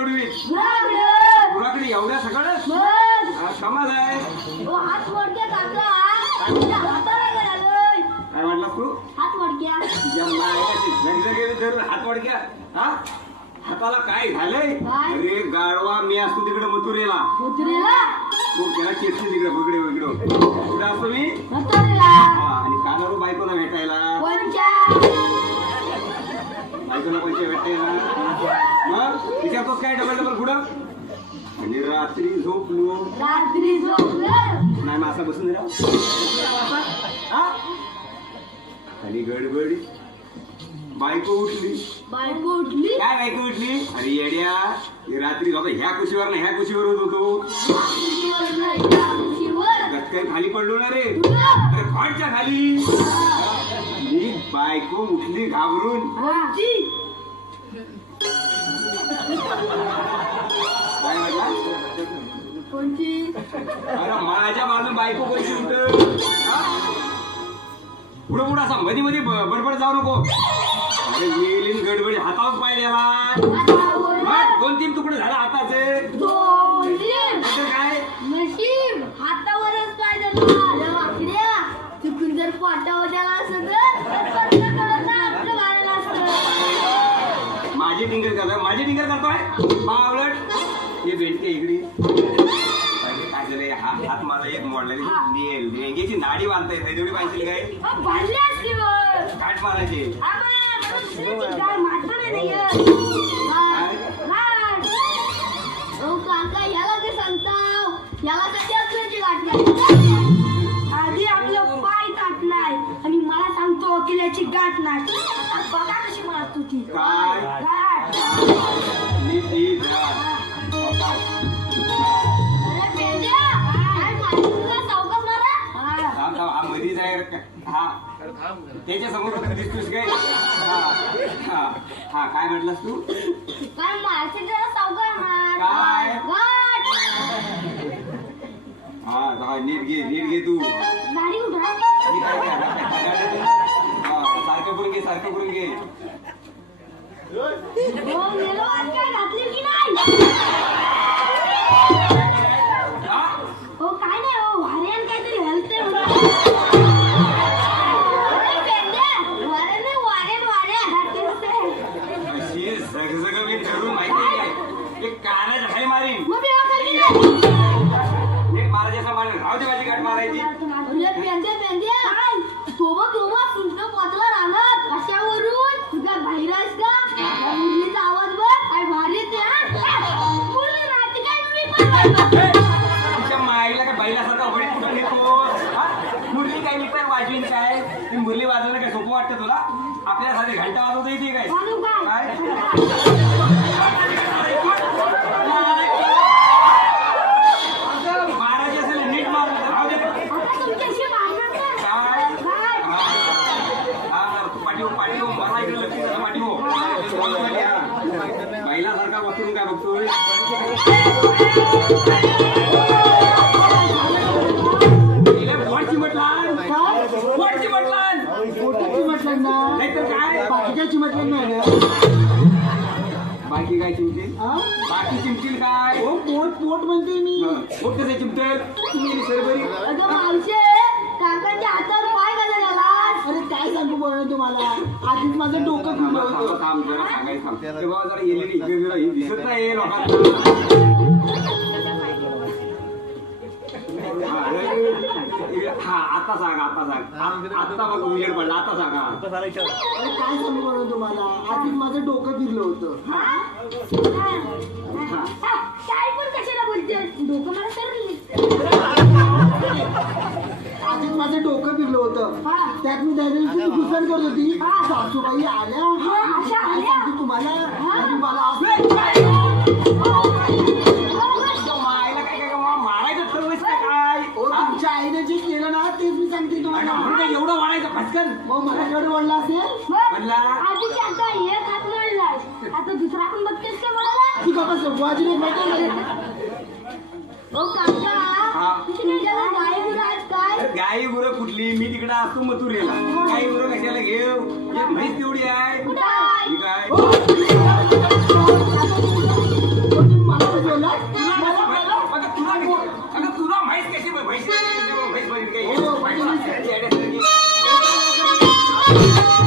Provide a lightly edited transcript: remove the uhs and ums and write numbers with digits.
उडवी पुराकडे एवढ्या सकाळच कमाल आहे. काय म्हटलं तू? हात वडक्या हा हाताला काय झालंय? अरे गाडवा मी असतो तिकडे मथुरेला त्याला चेतली तिकडे बगडे वगैरे कुठे असतो मी आणि कानावर बायकोला भेटायला भेटायला मग विचारतोस काय डबल डबल कुठं आणि रात्री झोपलो नाही मग असा बसून आणि गडबडी बायको उठली काय बायको उठली अरे येड्या रात्री झोपा ह्या कुशीवर ना ह्या कुशीवर होतो गटकन खाली पडलो ना रे अरे खाटच्या खाली मी बायको उठली घाबरून काय म्हटला अरे माझ्या बाजून बायको कोणती उठ पुढं पुढं असा मध्ये मध्ये बडबड जाऊ नको अरे येईन गडबडी हातावर पाय द्यावा 2-3 तुकडे झाला हाताचे काय हातावरच पाहिजे चुकून जर पोटावर द्याला असं माझी टिंगर करतोय पावलट हे भेटते इकडे हात मला एक मोडला लेंगेची नाडी बांधता येत तेवढी पाहिजे काय काट मारायचे याला ते सांगताव याला कधी असल्याची गाठ नाही आधी आपलं पाय काटलाय आणि मला सांगतो किल्याची गाठ नाही बघा कशी मारत होती काय हा मधीच आहे हा त्याच्या समोर दिसतोस काय हा काय म्हटलंस तू काय मारते जरा सावकार मार काय हा नीट घे तू गाडी उठा सारखं करून घे हो गेलो आज काय घातली की नाही हो काय नाही हो वाऱ्यान काहीतरी हलते झगझग मी धरून माहिती आहे एक कानाच हाय मारीन एक मारायच्या मारेन राहू दे माझी गाठ मारायची कशावरून तुझा बाहेरच का मुलीचा आवाज बघ काय भारीच तुमच्या माईला काय बैलासारखा होळी कुठं घेतो मुरली काय मित्र वाजवीन काय ती मुरली वाजवणं काय सोपं वाटतं तुला आपल्यासाठी घंटा वाजवता येते काय मारायची असेल नीट मार राहू दे पाठी मला इकडे लक्ष पाठी हो बैलासारखा वस्तून काय बघतोय बाकी काय चिमतील बाकी चिमतील काय पोट म्हणते मी पोट कसं चिमटेल सरबरी काकांच्या हातावर पाय घाला गेला अरे काय सांगू बोल तुम्हाला आधीच माझं डोकं फिरलं होतं थांब जरा सांगायचं थांब ते बाबा जरा येलेली इकडे जरा दिसत नाही लोकांना हा आता सांग आता बघ उजेड पडला आता सांगा अरे काय सांगू बोल तुम्हाला आधीच माझं डोकं फिरलं होतं काय पण कशाला बोलते डोकं मला आधीच माझं डोकं फिरलं होतं त्यात मी त्या दिवशी घुसण करत होती सासूबाई आल्या तुम्हाला मारायचं ठरवच काय तुमच्या आईने जे केलं ना तेच मी सांगते तुम्हाला एवढं वाढायचं फटकन मग मला जड वडला असेल आता दुसरा पण बघतेस का मला ती बाबा सव्वाजीने गाई गुरं कुठली मी तिकडे असतो मथुरेला गाई गुरं कशाला घेऊ म्हैस तेवढी आहे काय हा